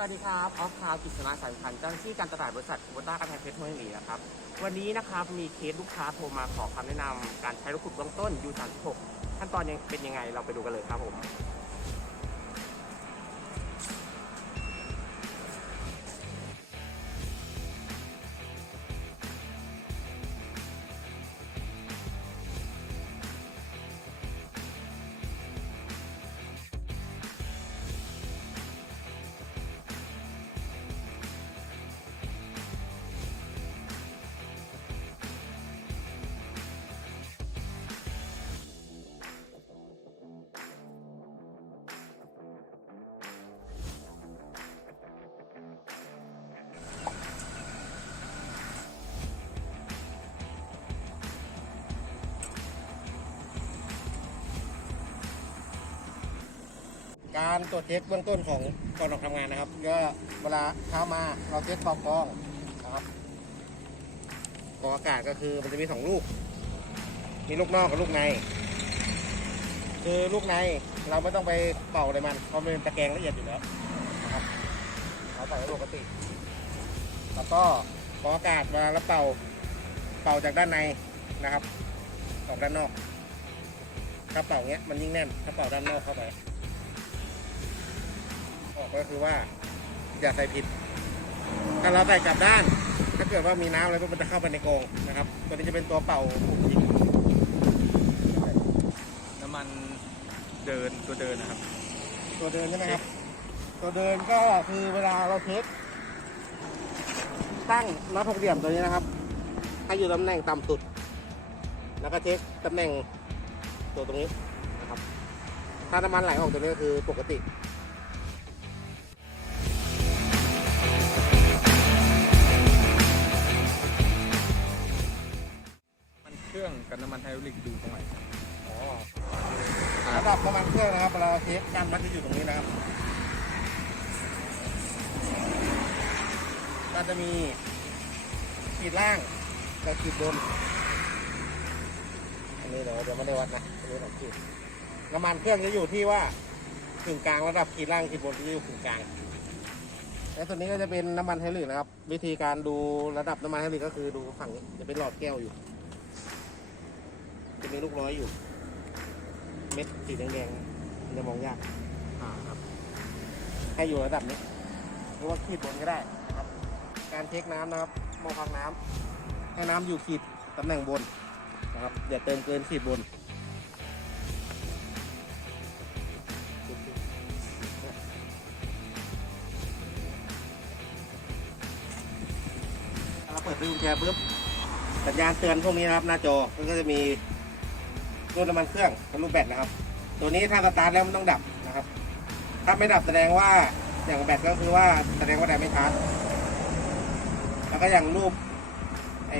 วัสดีครับ ออฟคาวกิจนาสายพันธ์เจ้าหน้าที่การตลาดบริษัทคูเบต้ากระแพงเพชรห้วยหมีนะครับ วันนี้นะครับมีเคสลูกค้าโทรมาขอคำแนะนำการใช้รถขุดเบื้องต้นยู36ขั้นตอนยังเป็นยังไงเราไปดูกันเลยครับผม การตรวจเช็คเบื้องต้นของก่อนออกทำงานนะครับก็เวลาเช้ามาเราเช็คกรองกองนะครับกองอากาศก็คือมันจะมีสองลูก มีลูกนอกกับลูกใน คือลูกในเราไม่ต้องไปเป่าอะไรมันเพราะมันเป็นตะแกรงละเอียดอยู่แล้วนะครับเราใส่ไว้ปกติ แล้วก็กองอากาศเวลาเราเป่าเป่าจากด้านในนะครับออกด้านนอกถ้าเป่าเงี้ยมันยิ่งแน่นถ้าเป่าด้านนอกเข้าไป ออกก็คือว่าอย่าใส่ผิด ถ้าเราใส่กลับด้าน ถ้าเกิดว่ามีน้ำอะไรพวกมันจะเข้าไปในกรงนะครับ ตัวนี้จะเป็นตัวเป่าปุ่มยิงน้ำมันเดินตัวเดินนะครับ ตัวเดินใช่ไหมครับ ตัวเดินก็คือเวลาเราเช็คตั้งน็อตหกเหลี่ยมตัวนี้นะครับ ให้อยู่ตำแหน่งต่ำสุด แล้วก็เช็คตำแหน่งตัวตรงนี้นะครับ ถ้าน้ำมันไหลออกตัวนี้ก็คือปกติำมันไฮดรอลิกดูตรงไหนอ๋อระดับน้ำมันเครื่องนะครับเวลาเราเช็คการวัดจะอยู่ตรงนี้นะครับ ก็จะมีขีดล่างกับขีดบน อันนี้เดี๋ยวเดี๋ยวไม่ได้วัดนะอันนี้เราขีดน้ำมันเครื่องจะอยู่ที่ว่าถึงกลางระดับขีดล่างขีดบนจะอยู่ถึงกลางและตัวนี้ก็จะเป็นน้ำมันไฮดรอลิกนะครับ วิธีการดูระดับน้ำมันไฮดรอลิกก็คือดูฝั่งนี้จะเป็นหลอดแก้วอยู่ จะมีลูกน้อยอยู่ เม็ดสีแดงๆมันจะมองยากอ่าครับ ให้อยู่ระดับนี้หรือว่าขีดบนก็ได้นะครับ การเช็คน้ำนะครับมองพักน้ำให้น้ำอยู่ขีดตำแหน่งบนนะครับอย่าเติมเกินขีดบน เราเปิดดูกุญแจปุ๊บสัญญาณเตือนพวกนี้นะครับ หน้าจอมันก็จะมี รูปน้ำมันเครื่องกับรูปแบตนะครับ ตัวนี้ถ้าสตาร์ทแล้วมันต้องดับนะครับ ถ้าไม่ดับแสดงว่าอย่างแบตก็คือว่าแสดงว่าแบตไม่ชาร์จแล้วก็อย่างรูปไอ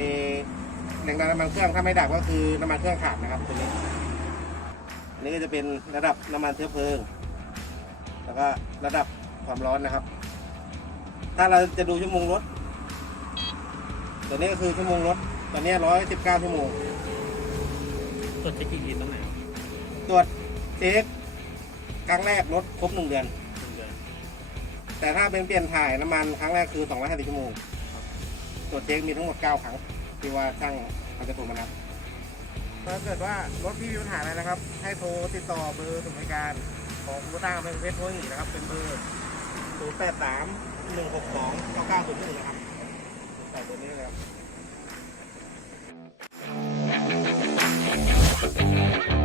แรงดันน้ำมันเครื่องถ้าไม่ดับก็คือน้ำมันเครื่องขาดนะครับตัวนี้อันนี้ก็จะเป็นระดับน้ำมันเชื้อเพลิง แล้วก็ระดับความร้อนนะครับ ถ้าเราจะดูชั่วโมงรถตัวนี้ก็คือชั่วโมงรถตอนนี้ร้อยสิบเก้าชั่วโมง ตรวจเช็คกี่ทีตรงไหนครับตรวจเช็คครั้งแรกรถครบหนึ่งเดือน หนึ่งเดือนแต่ถ้าเป็นเปลี่ยนถ่ายน้ำมันครั้งแรกคือ 250 ชั่วโมงตรวจเช็คมีทั้งหมด 9 ครั้ง ที่ว่าช่างเขาจะโทรมานับถ้าเกิดว่ารถพี่มีปัญหาอะไรนะครับ ให้โทรติดต่อเบอร์ศูนย์บริการของคุณต้าเป็นเพชรโทรอีกนะครับ เป็นเบอร์ 083 162 9901 นะครับใส่ตัวนี้เลยครับ Thank you.